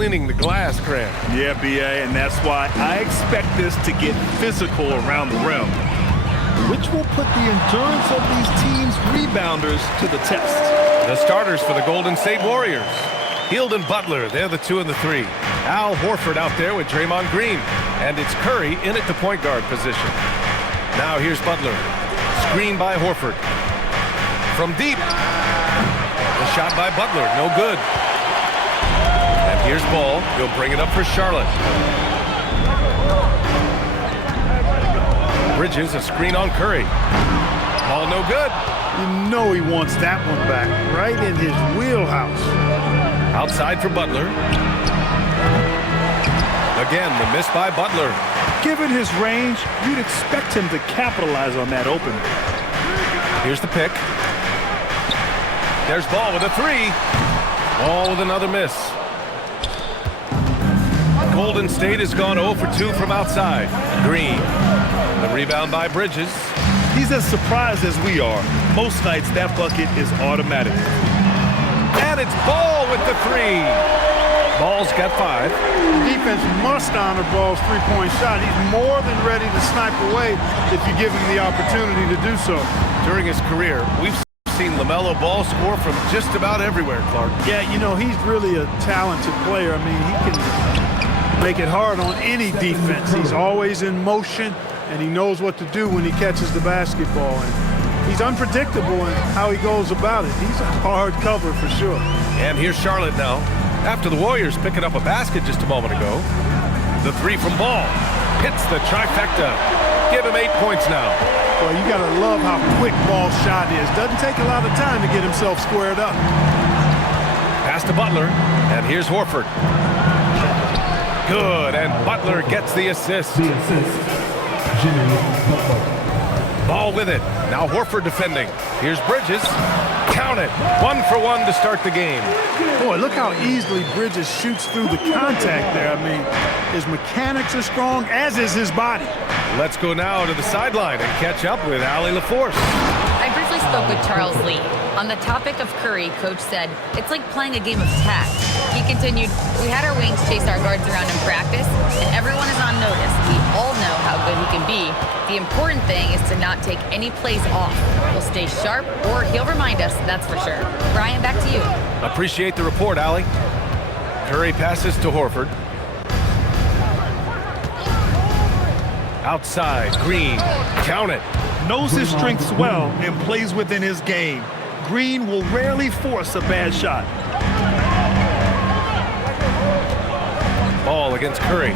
cleaning the glass, Grant. Yeah, B.A., and that's why I expect this to get physical around the rim, which will put the endurance of these teams' rebounders to the test. The starters for the Golden State Warriors. Hield and Butler, they're the 2 and the 3. Al Horford out there with Draymond Green. And it's Curry in at the point guard position. Now here's Butler. Screen by Horford. From deep. The shot by Butler, no good. And here's Ball. He'll bring it up for Charlotte. Bridges, a screen on Curry. Ball no good. You know he wants that one back, right in his wheelhouse. Outside for Butler. Again, the miss by Butler. Given his range, you'd expect him to capitalize on that opening. Here's the pick. There's Ball with a 3. Ball with another miss. Golden State has gone 0 for 2 from outside. Green. The rebound by Bridges. He's as surprised as we are. Most nights, that bucket is automatic. And it's Ball with the 3. Ball's got 5. Defense must honor Ball's three-point shot. He's more than ready to snipe away if you give him the opportunity to do so. During his career, we've seen LaMelo Ball score from just about everywhere, Clark. Yeah, you know, he's really a talented player. I mean, he can make it hard on any defense. He's always in motion, and he knows what to do when he catches the basketball. And he's unpredictable in how he goes about it. He's a hard cover for sure. And here's Charlotte now. After the Warriors picking up a basket just a moment ago. The 3 from Ball. Hits the trifecta. Give him 8 points now. Well, you got to love how quick Ball's shot is. Doesn't take a lot of time to get himself squared up. Pass to Butler. And here's Horford. Good, and Butler gets the assist. Ball with it. Now Horford defending. Here's Bridges. Count it. 1 for 1 to start the game. Boy, look how easily Bridges shoots through the contact there. I mean, his mechanics are strong, as is his body. Let's go now to the sideline and catch up with Allie LaForce. I briefly spoke with Charles Lee. On the topic of Curry, Coach said, it's like playing a game of tag. He continued, we had our wings chase our guards around in practice, and everyone is on notice. We all know how good he can be. The important thing is to not take any plays off. He'll stay sharp, or he'll remind us, that's for sure. Brian, back to you. Appreciate the report, Allie. Curry passes to Horford. Outside, Green. Count it. Knows his strengths well and plays within his game. Green will rarely force a bad shot. Ball against Curry.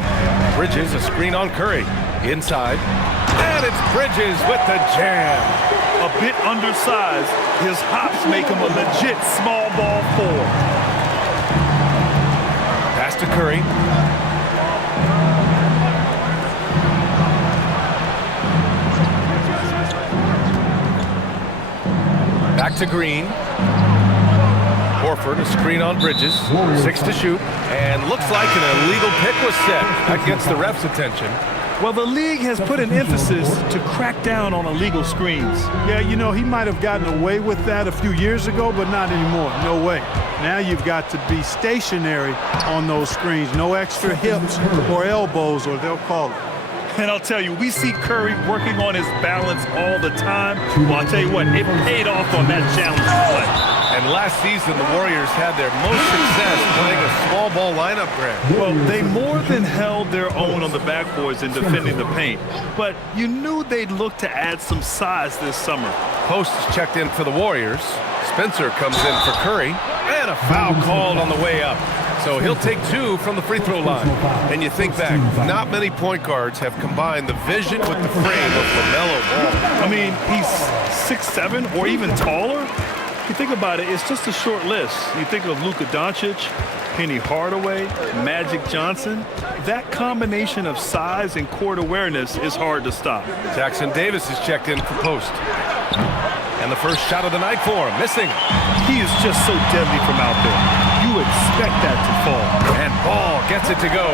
Bridges, a screen on Curry. Inside. And it's Bridges with the jam. A bit undersized, his hops make him a legit small ball 4. Pass to Curry. Back to Green. Horford, a screen on Bridges. 6 to shoot. And looks like an illegal pick was set. That gets the ref's attention. Well, the league has put an emphasis to crack down on illegal screens. Yeah, you know, he might have gotten away with that a few years ago, but not anymore. No way. Now you've got to be stationary on those screens. No extra hips or elbows, or they'll call it. And I'll tell you, we see Curry working on his balance all the time. Well, I'll tell you what, it paid off on that challenge play. And last season, the Warriors had their most success playing a small ball lineup, Grant. Well, they more than held their own on the backboards in defending the paint. But you knew they'd look to add some size this summer. Post checked in for the Warriors. Spencer comes in for Curry. And a foul called on the way up. So he'll take 2 from the free throw line. And you think back, not many point guards have combined the vision with the frame of LaMelo Ball. I mean, he's 6'7" or even taller. You think about it, it's just a short list. You think of Luka Doncic, Penny Hardaway, Magic Johnson. That combination of size and court awareness is hard to stop. Jackson Davis is checked in for post. And the first shot of the night for him, missing. He is just so deadly from out there. You expect that to fall. And Ball gets it to go.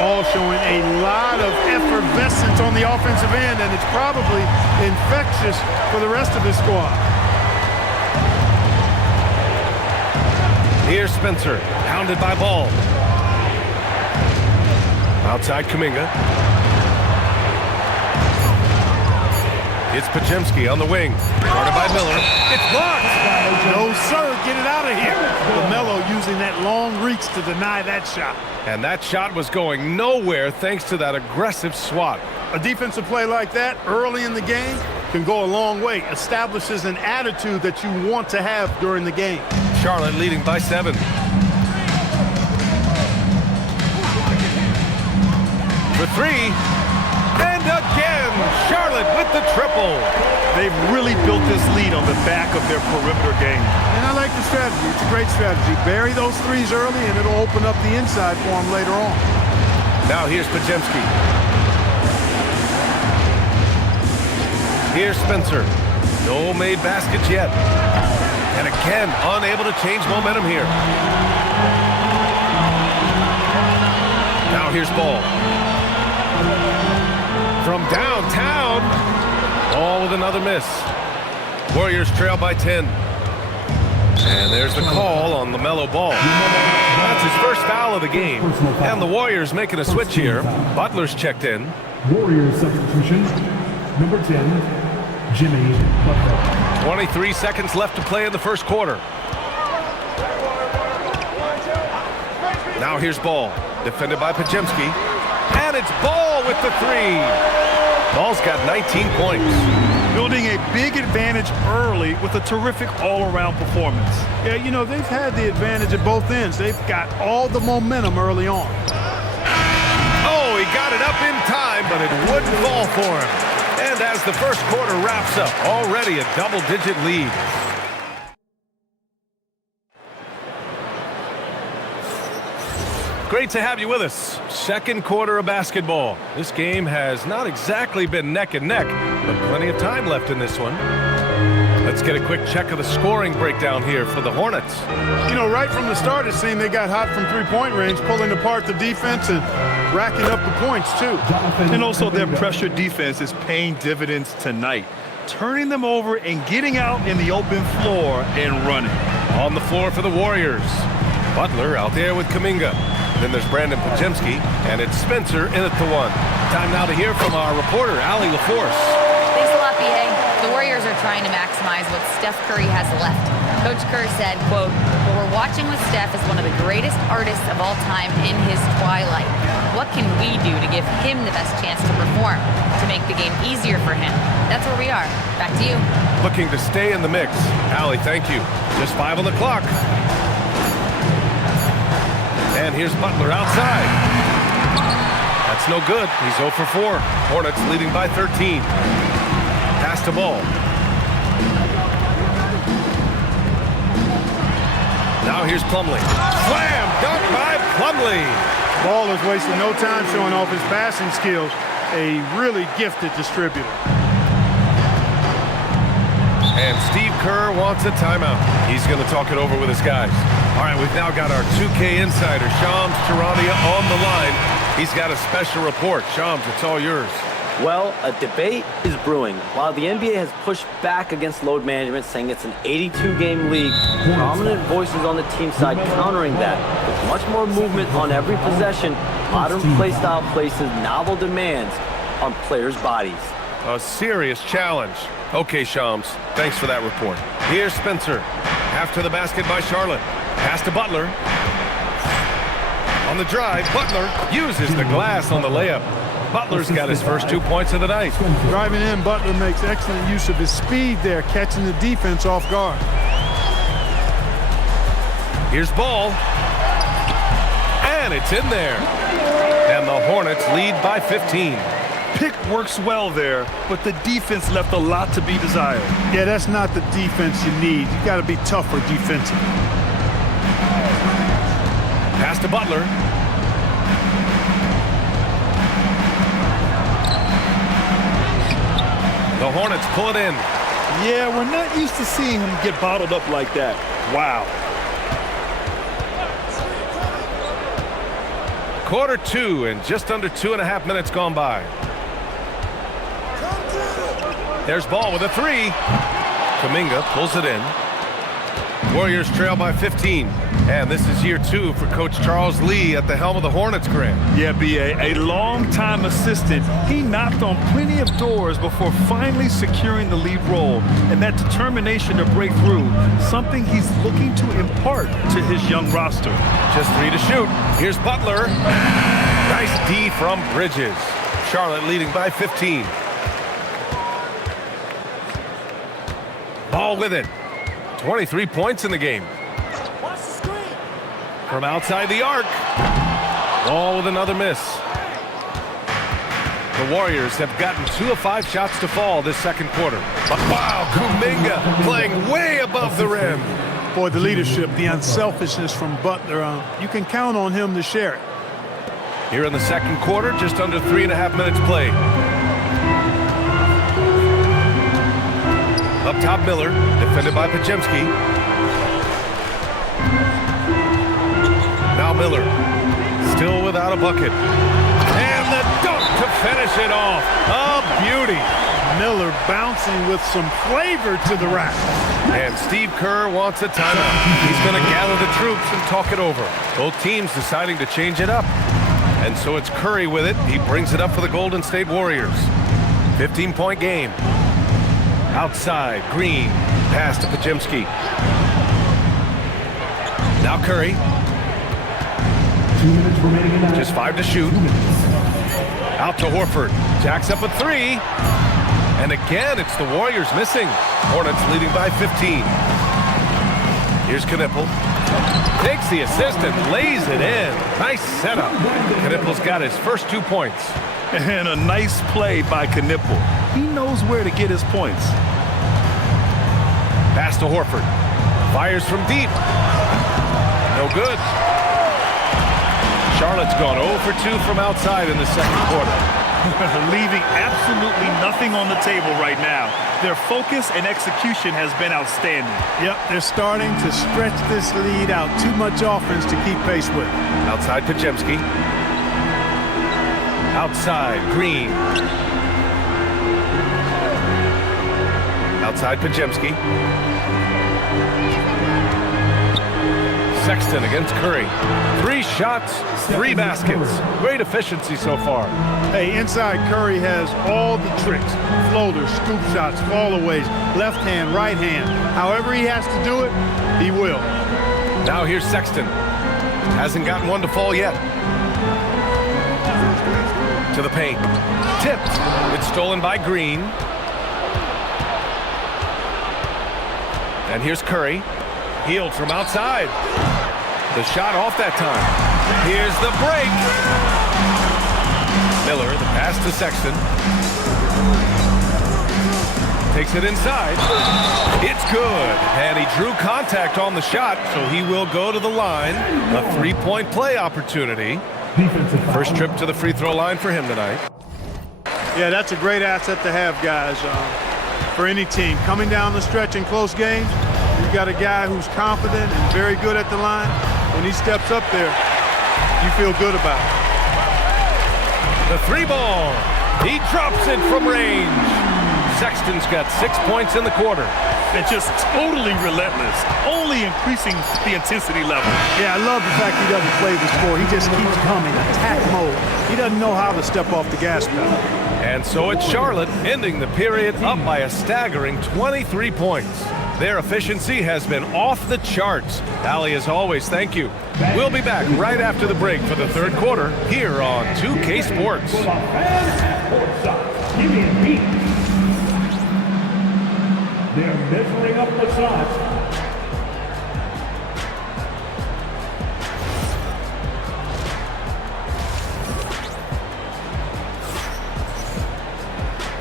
Ball showing a lot of effervescence on the offensive end, and it's probably infectious for the rest of his squad. Here's Spencer, pounded by Ball. Outside Kuminga. It's Podziemski on the wing. Guarded by Miller. It's blocked. No, sir. Get it out of here. LaMelo using that long reach to deny that shot. And that shot was going nowhere thanks to that aggressive swat. A defensive play like that early in the game can go a long way. Establishes an attitude that you want to have during the game. Charlotte leading by 7. For 3. And again, Charlotte with the triple. They've really built this lead on the back of their perimeter game. And I like the strategy. It's a great strategy. Bury those threes early, and it'll open up the inside for them later on. Now here's Podziemski. Here's Spencer. No made baskets yet. And again, unable to change momentum here. Now here's Ball. From downtown. Ball with another miss. Warriors trail by 10. And there's the call on LaMelo Ball. That's his first foul of the game. And the Warriors making a switch here. Butler's checked in. Warriors substitution, number 10, Jimmy Butler. 23 seconds left to play in the first quarter. Now here's Ball. Defended by Podziemski. And it's Ball with the 3. Ball's got 19 points. Building a big advantage early with a terrific all-around performance. Yeah, you know, they've had the advantage at both ends. They've got all the momentum early on. Oh, he got it up in time, but it wouldn't fall for him. And as the first quarter wraps up, already a double-digit lead. Great to have you with us. Second quarter of basketball. This game has not exactly been neck and neck, but plenty of time left in this one. Let's get a quick check of the scoring breakdown here for the Hornets. You know, right from the start, it seemed they got hot from three-point range, pulling apart the defense and racking up the points, too. And also their pressure defense is paying dividends tonight, turning them over and getting out in the open floor and running. On the floor for the Warriors. Butler out there with Kuminga. Then there's Brandon Podziemski, and it's Spencer in at the 1. Time now to hear from our reporter, Allie LaForce. Thanks a lot, B.A. The Warriors are trying to maximize what Steph Curry has left. Coach Kerr said, quote, "What we're watching with Steph is one of the greatest artists of all time in his twilight. What can we do to give him the best chance to perform, to make the game easier for him?" That's where we are. Back to you. Looking to stay in the mix. Allie, thank you. Just 5 on the clock. And here's Butler outside. That's no good. He's 0 for 4. Hornets leading by 13. Pass to Ball. Now here's Plumlee. Slam! Dunk by Plumlee. Ball is wasting no time showing off his passing skills. A really gifted distributor. And Steve Kerr wants a timeout. He's going to talk it over with his guys. All right, we've now got our 2K insider, Shams Charania, on the line. He's got a special report. Shams, it's all yours. Well, a debate is brewing. While the NBA has pushed back against load management, saying it's an 82-game league, prominent voices on the team side countering that. With much more movement on every possession, modern play style places novel demands on players' bodies. A serious challenge. Okay, Shams, thanks for that report. Here's Spencer. After the basket by Charlotte. Pass to Butler. On the drive, Butler uses the glass on the layup. Butler's got his first 2 points of the night. Driving in, Butler makes excellent use of his speed there, catching the defense off guard. Here's Ball. And it's in there. And the Hornets lead by 15. Pick works well there, but the defense left a lot to be desired. Yeah, that's not the defense you need. You got to be tougher defensively. Pass to Butler. The Hornets pull it in. Yeah, we're not used to seeing him get bottled up like that. Wow. Quarter 2 and just under 2.5 minutes gone by. There's Ball with a 3. Kuminga pulls it in. Warriors trail by 15. And this is year 2 for Coach Charles Lee at the helm of the Hornets, Grant. Yeah, B.A., a long-time assistant. He knocked on plenty of doors before finally securing the lead role. And that determination to break through, something he's looking to impart to his young roster. Just 3 to shoot. Here's Butler. Nice D from Bridges. Charlotte leading by 15. Ball with it. 23 points in the game. From outside the arc. Ball with another miss. The Warriors have gotten 2 of 5 shots to fall this second quarter. But wow, Kuminga playing way above the rim. Boy, the leadership, the unselfishness from Butler, you can count on him to share it. Here in the second quarter, just under 3.5 minutes played. Up top, Miller, defended by Podziemski. Now Miller, still without a bucket. And the dunk to finish it off. A beauty. Miller bouncing with some flavor to the rack. And Steve Kerr wants a timeout. He's going to gather the troops and talk it over. Both teams deciding to change it up. And so it's Curry with it. He brings it up for the Golden State Warriors. 15-point game. Outside, Green. Pass to Podziemski. Now Curry. 2 minutes remaining in that. Just 5 to shoot. Out to Horford. Jacks up a 3. And again, it's the Warriors missing. Hornets leading by 15. Here's Knipple. Takes the assist and lays it in. Nice setup. Knipple's got his first 2 points. And a nice play by Knipple. He knows where to get his points. Pass to Horford. Fires from deep. No good. Charlotte's gone 0 for 2 from outside in the second quarter. Leaving absolutely nothing on the table right now. Their focus and execution has been outstanding. Yep, they're starting to stretch this lead out. Too much offense to keep pace with. Outside Podziemski. Outside Green. Outside Podziemski. Sexton against Curry. 3 shots, 3 baskets. Great efficiency so far. Hey, inside Curry has all the tricks. Floaters, scoop shots, fallaways, left hand, right hand. However he has to do it, he will. Now here's Sexton. Hasn't gotten one to fall yet. To the paint. Tipped. It's stolen by Green. And here's Curry. Healed from outside. The shot off that time. Here's the break. Miller, the pass to Sexton. Takes it inside. It's good. And he drew contact on the shot, so he will go to the line. A 3-point play opportunity. First trip to the free throw line for him tonight. Yeah, that's a great asset to have, guys, for any team. Coming down the stretch in close games, you've got a guy who's confident and very good at the line. When he steps up there, you feel good about it. The 3 ball. He drops it from range. Sexton's got 6 points in the quarter. And just totally relentless, only increasing the intensity level. Yeah, I love the fact he doesn't play the score. He just keeps coming, attack mode. He doesn't know how to step off the gas pedal. And so it's Charlotte ending the period up by a staggering 23 points. Their efficiency has been off the charts. Allie, as always, thank you. We'll be back right after the break for the third quarter here on 2K Sports. They're measuring up the shots.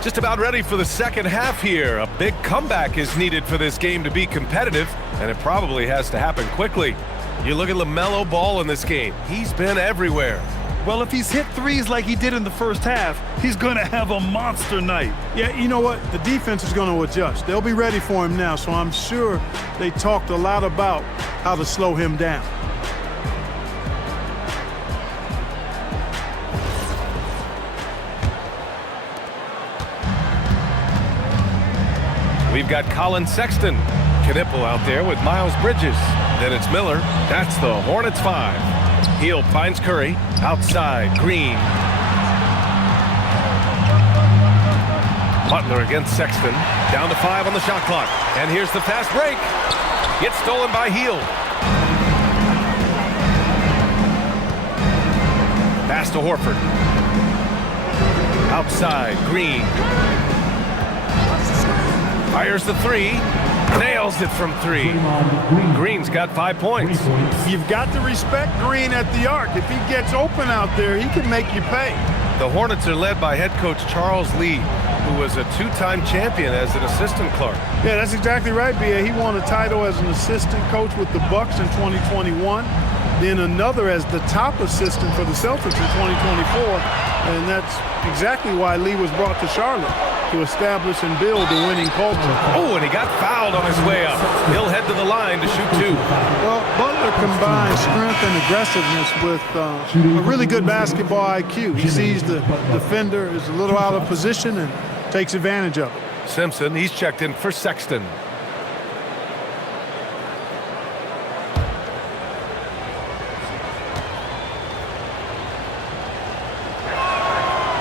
Just about ready for the second half here. A big comeback is needed for this game to be competitive, and it probably has to happen quickly. You look at LaMelo Ball in this game. He's been everywhere. Well, if he's hit threes like he did in the first half, he's going to have a monster night. Yeah, you know what? The defense is going to adjust. They'll be ready for him now, so I'm sure they talked a lot about how to slow him down. We've got Colin Sexton Knipple out there with Miles Bridges. Then it's Miller. That's the Hornets 5. Hield finds Curry. Outside, Green. Butler against Sexton. Down to 5 on the shot clock. And here's the fast break. Gets stolen by Hield. Pass to Horford. Outside, Green. Fires the 3. Nails it from 3. Green's got 5 points. You've got to respect Green at the arc. If he gets open out there, he can make you pay. The Hornets are led by head coach Charles Lee, who was a 2-time champion as an assistant clerk. Yeah, that's exactly right, B.A. He won a title as an assistant coach with the Bucks in 2021, then another as the top assistant for the Celtics in 2024, and that's exactly why Lee was brought to Charlotte, to establish and build a winning culture. Oh, and he got fouled on his way up. He'll head to the line to shoot 2. Well, Butler combines strength and aggressiveness with a really good basketball IQ. He sees the defender is a little out of position and takes advantage of it. Simpson, he's checked in for Sexton.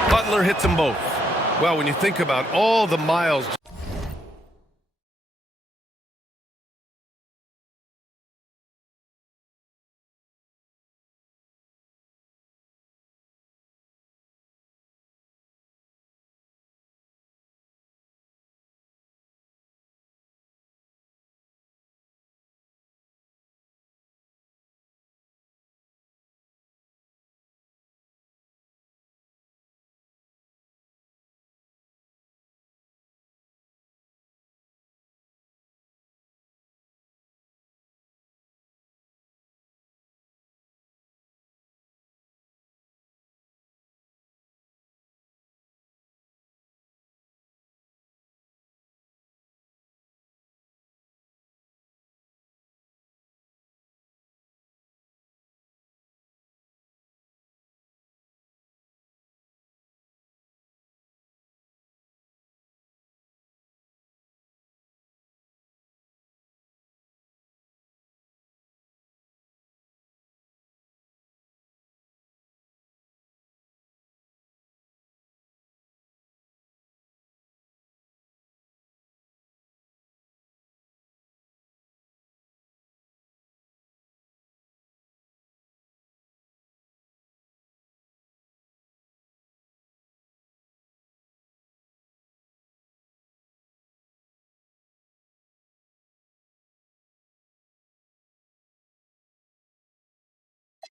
Butler hits them both. Well, when you think about all the miles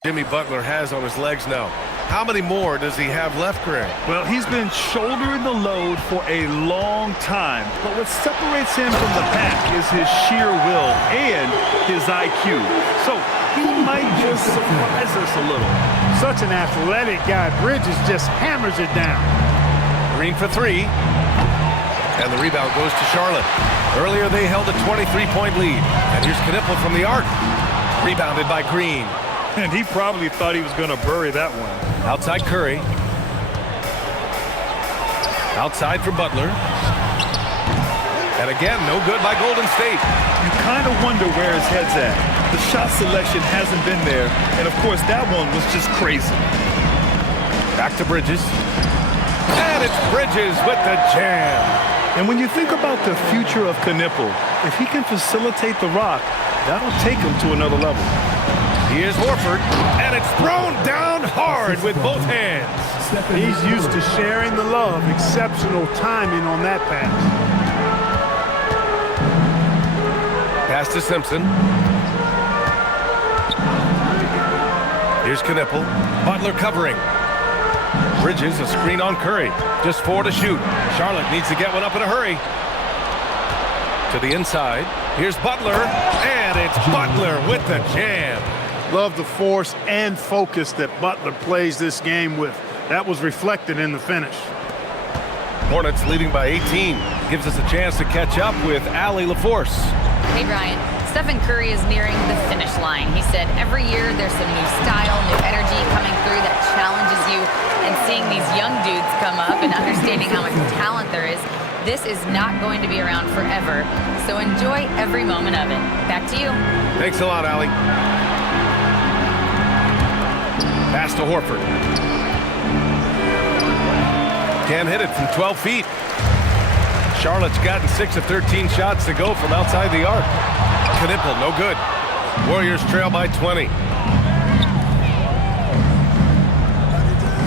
Jimmy Butler has on his legs now. How many more does he have left, Greg? Well, he's been shouldering the load for a long time, but what separates him from the pack is his sheer will and his IQ. So he might just surprise us a little. Such an athletic guy. Bridges just hammers it down. Green for 3. And the rebound goes to Charlotte. Earlier they held a 23-point lead. And here's Knipple from the arc. Rebounded by Green. And he probably thought he was going to bury that one. Outside Curry. Outside for Butler. And again, no good by Golden State. You kind of wonder where his head's at. The shot selection hasn't been there. And, of course, that one was just crazy. Back to Bridges. And it's Bridges with the jam. And when you think about the future of Knipple, if he can facilitate the rock, that'll take him to another level. Here's Horford, and it's thrown down hard with both hands. He's used to sharing the love. Exceptional timing on that pass. Pass to Simpson. Here's Knipple. Butler covering. Bridges, a screen on Curry. Just 4 to shoot. Charlotte needs to get one up in a hurry. To the inside. Here's Butler, and it's Butler with the jam. Love the force and focus that Butler plays this game with. That was reflected in the finish. Hornets leading by 18. Gives us a chance to catch up with Allie LaForce. Hey, Brian. Stephen Curry is nearing the finish line. He said every year there's some new style, new energy coming through that challenges you. And seeing these young dudes come up and understanding how much talent there is This is not going to be around forever, so enjoy every moment of it. Back to you. Thanks a lot, Allie. Pass to Horford. Can't hit it from 12 feet. Charlotte's gotten 6 of 13 shots to go from outside the arc. Knipple, no good. Warriors trail by 20.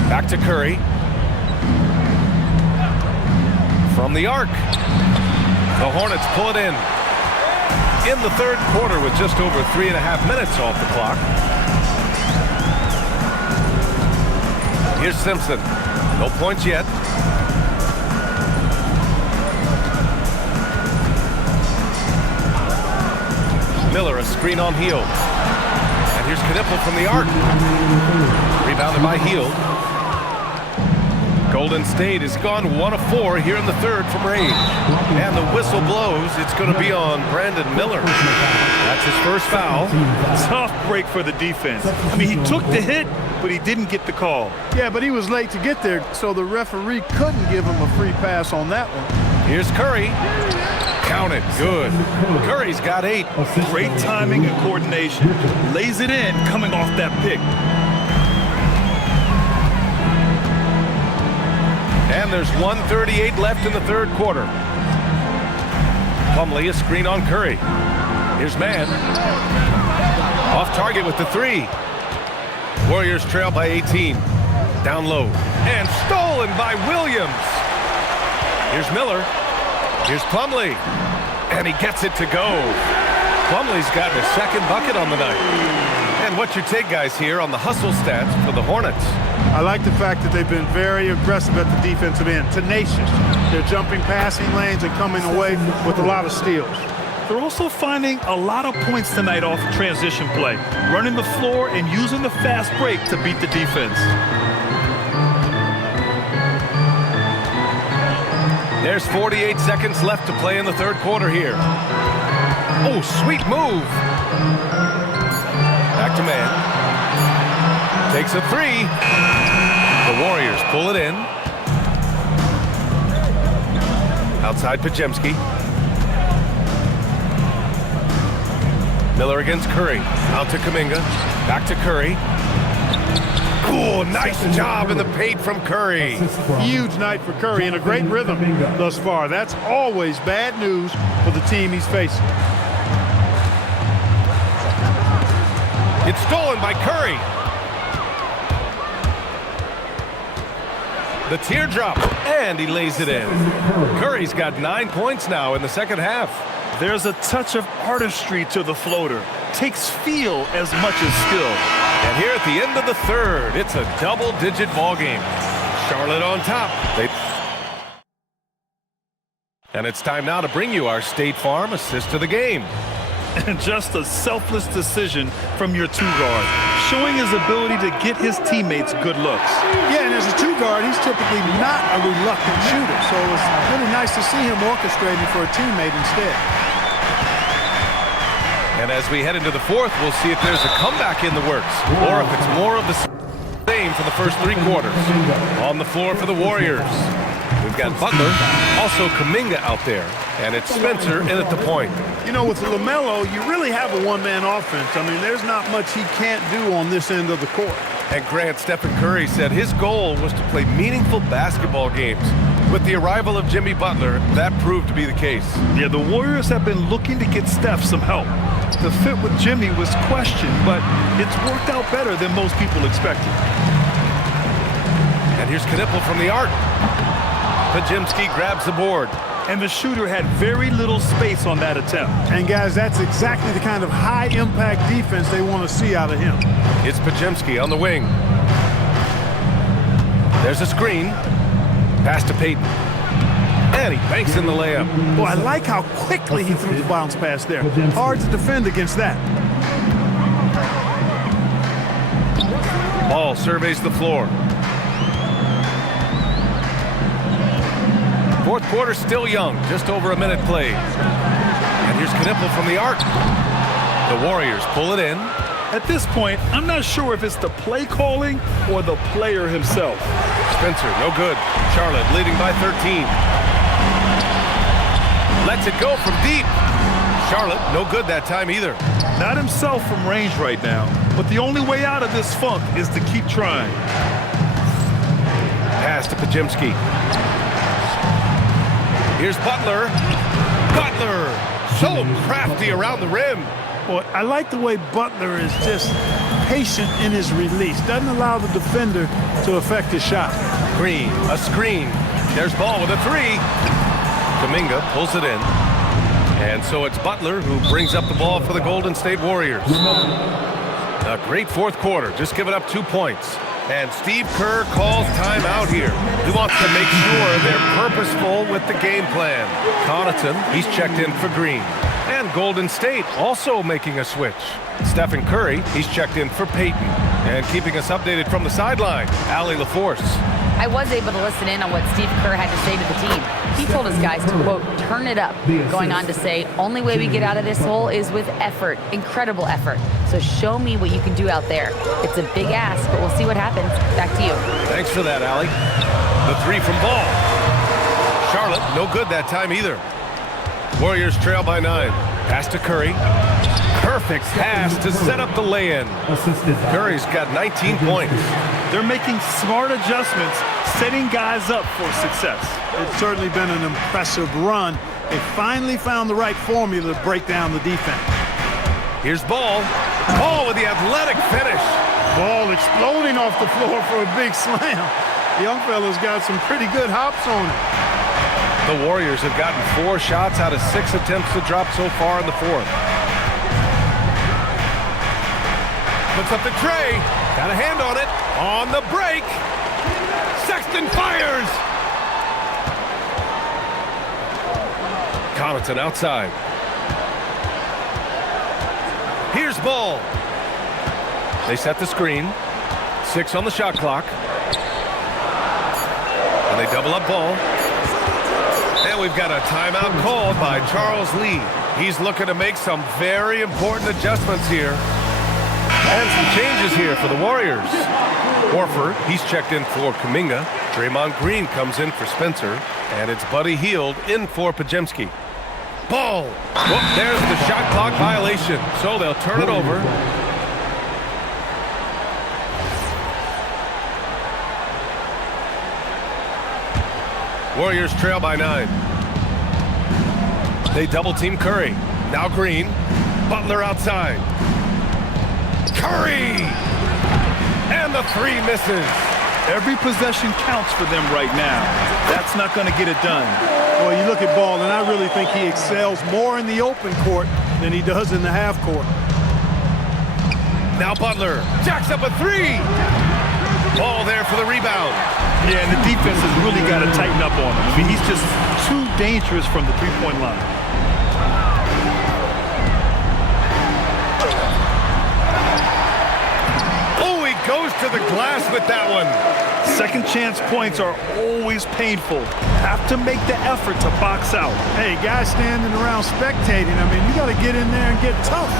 Back to Curry. From the arc. The Hornets pull it in. In the third quarter with just over 3.5 minutes off the clock. Here's Simpson. No points yet. Miller, a screen on Hield. And here's Knipple from the arc. Rebounded by Hield. Golden State has gone 1 of 4 here in the third from range. And the whistle blows. It's going to be on Brandon Miller. That's his first foul. Tough break for the defense. I mean, he took the hit, but he didn't get the call. Yeah, but he was late to get there, so the referee couldn't give him a free pass on that one. Here's Curry. Count it. Good. Curry's got 8. Great timing and coordination. Lays it in coming off that pick. And there's 1:38 left in the third quarter. Plumlee, a screen on Curry. Here's Mann. Off target with the 3. Warriors trail by 18. Down low. And stolen by Williams. Here's Miller. Here's Plumlee. And he gets it to go. Plumlee's gotten a second bucket on the night. And what's your take, guys, here on the hustle stats for the Hornets? I like the fact that they've been very aggressive at the defensive end, tenacious. They're jumping passing lanes and coming away with a lot of steals. They're also finding a lot of points tonight off transition play, running the floor and using the fast break to beat the defense. There's 48 seconds left to play in the third quarter here. Oh, sweet move. Back to Mann. Takes a 3. The Warriors pull it in. Outside Podziemski. Miller against Curry. Out to Kuminga. Back to Curry. Oh, nice job in the paint from Curry. Huge night for Curry and a great rhythm thus far. That's always bad news for the team he's facing. It's stolen by Curry. The teardrop, and he lays it in. Curry's got 9 points now in the second half. There's a touch of artistry to the floater. Takes feel as much as skill. And here at the end of the third, it's a double-digit ball game. Charlotte on top. And it's time now to bring you our State Farm assist to the game. And just a selfless decision from your 2-guard, showing his ability to get his teammates good looks. Yeah, and as a 2-guard, he's typically not a reluctant shooter, so it was really nice to see him orchestrating for a teammate instead. And as we head into the fourth, we'll see if there's a comeback in the works, or if it's more of the same for the first 3 quarters. On the floor for the Warriors, we've got Butler, also Kuminga out there, and it's Spencer in at the point. You know, with LaMelo, you really have a one-man offense. I mean, there's not much he can't do on this end of the court. And Grant, Stephen Curry said his goal was to play meaningful basketball games. With the arrival of Jimmy Butler, that proved to be the case. Yeah, the Warriors have been looking to get Steph some help. The fit with Jimmy was questioned, but it's worked out better than most people expected. And here's Knipple from the arc. Podziemski grabs the board. And the shooter had very little space on that attempt. And guys, that's exactly the kind of high-impact defense they want to see out of him. It's Podziemski on the wing. There's a screen. Pass to Payton. And he banks in the layup. Boy, I like how quickly he threw the bounce pass there. Hard to defend against that. Ball surveys the floor. Fourth quarter still young, just over a minute played. And here's Knipple from the arc. The Warriors pull it in. At this point, I'm not sure if it's the play calling or the player himself. Spencer, no good. Charlotte leading by 13. Lets it go from deep. Charlotte, no good that time either. Not himself from range right now, but the only way out of this funk is to keep trying. Pass to Pajemski. Here's Butler. Butler, so crafty around the rim. Well, I like the way Butler is just patient in his release. Doesn't allow the defender to affect his shot. Green, a screen. There's Ball with a three. Kuminga pulls it in. And so it's Butler who brings up the ball for the Golden State Warriors. A great fourth quarter, just giving up 2 points. And Steve Kerr calls timeout here. He wants to make sure they're purposeful with the game plan. Connaughton, he's checked in for Green. And Golden State also making a switch. Stephen Curry, he's checked in for Peyton. And keeping us updated from the sideline, Allie LaForce. I was able to listen in on what Steve Kerr had to say to the team. He told his guys to, quote, turn it up, going on to say, only way we get out of this hole is with effort, incredible effort. So show me what you can do out there. It's a big ask, but we'll see what happens. Back to you. Thanks for that, Allie. The three from Ball. Charlotte, no good that time either. Warriors trail by 9. Pass to Curry. Perfect pass to set up the lay-in. Curry's got 19 points. They're making smart adjustments, setting guys up for success. It's certainly been an impressive run. They finally found the right formula to break down the defense. Here's Ball. Ball with the athletic finish. Ball exploding off the floor for a big slam. The young fella's got some pretty good hops on it. The Warriors have gotten 4 shots out of 6 attempts to drop so far in the fourth. Puts up the tray. Got a hand on it. On the break. Sexton fires. Connaughton outside. Here's Ball. They set the screen. 6 on the shot clock. And they double up Ball. And we've got a timeout called by Charles Lee. He's looking to make some very important adjustments here. And some changes here for the Warriors. Horford, he's checked in for Kuminga. Draymond Green comes in for Spencer. And it's Buddy Hield in for Pajemski. Ball. Whoop, there's the shot clock violation. So they'll turn it over. Warriors trail by 9. They double team Curry. Now Green. Butler outside. Curry! And the three misses. Every possession counts for them right now. That's not going to get it done. Well, you look at Ball, and I really think he excels more in the open court than he does in the half court. Now Butler jacks up a three. Ball there for the rebound. Yeah, and the defense has really got to tighten up on him. I mean, he's just too dangerous from the three-point line. Oh, he goes to the glass with that one. Second chance points are always painful. Have to make the effort to box out. Hey, guys standing around spectating, I mean, you got to get in there and get tough.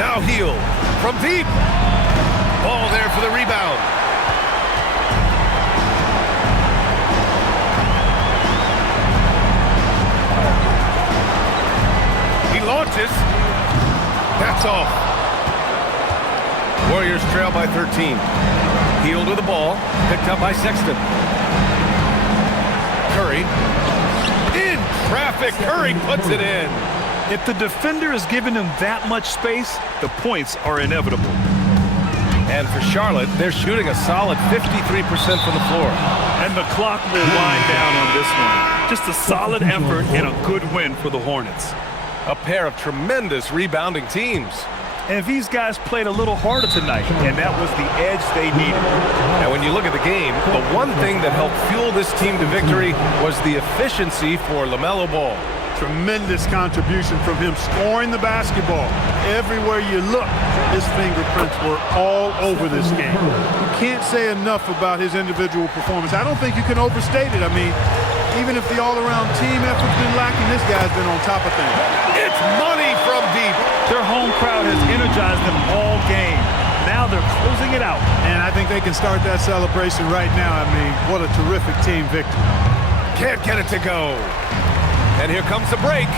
Now Hield from deep. Ball there for the rebound. He launches. That's off. Warriors trail by 13. Hield with the ball. Picked up by Sexton. Curry. In traffic. Curry puts it in. If the defender is giving him that much space, the points are inevitable. And for Charlotte, they're shooting a solid 53% from the floor. And the clock will wind down on this one. Just a solid effort and a good win for the Hornets. A pair of tremendous rebounding teams. And these guys played a little harder tonight, and that was the edge they needed. And when you look at the game, the one thing that helped fuel this team to victory was the efficiency for LaMelo Ball. Tremendous contribution from him scoring the basketball. Everywhere you look, his fingerprints were all over this game. You can't say enough about his individual performance. I don't think you can overstate it. I mean, even if the all-around team effort's been lacking, this guy's been on top of things. It's money from deep. Their home crowd has energized them all game. Now they're closing it out. And I think they can start that celebration right now. I mean, what a terrific team victory. Can't get it to go. And here comes the break.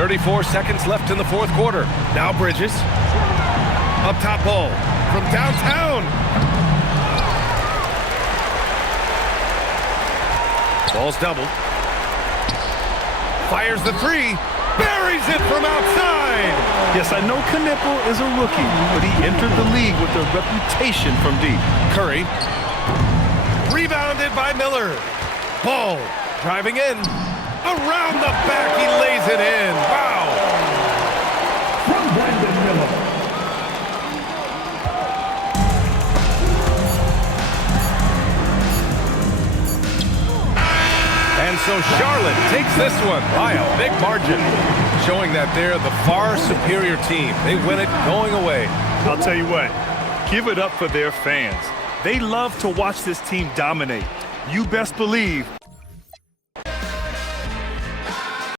34 seconds left in the fourth quarter. Now Bridges. Up top ball from downtown. Ball's doubled. Fires the three. Buries it from outside. Yes, I know Knipple is a rookie, but he entered the league with a reputation from deep. Curry. Rebounded by Miller. Ball driving in. Around the back, he lays it in. Wow. From Brandon Miller. And so Charlotte takes this one by a big margin, showing that they're the far superior team. They win it going away. I'll tell you what, give it up for their fans. They love to watch this team dominate. You best believe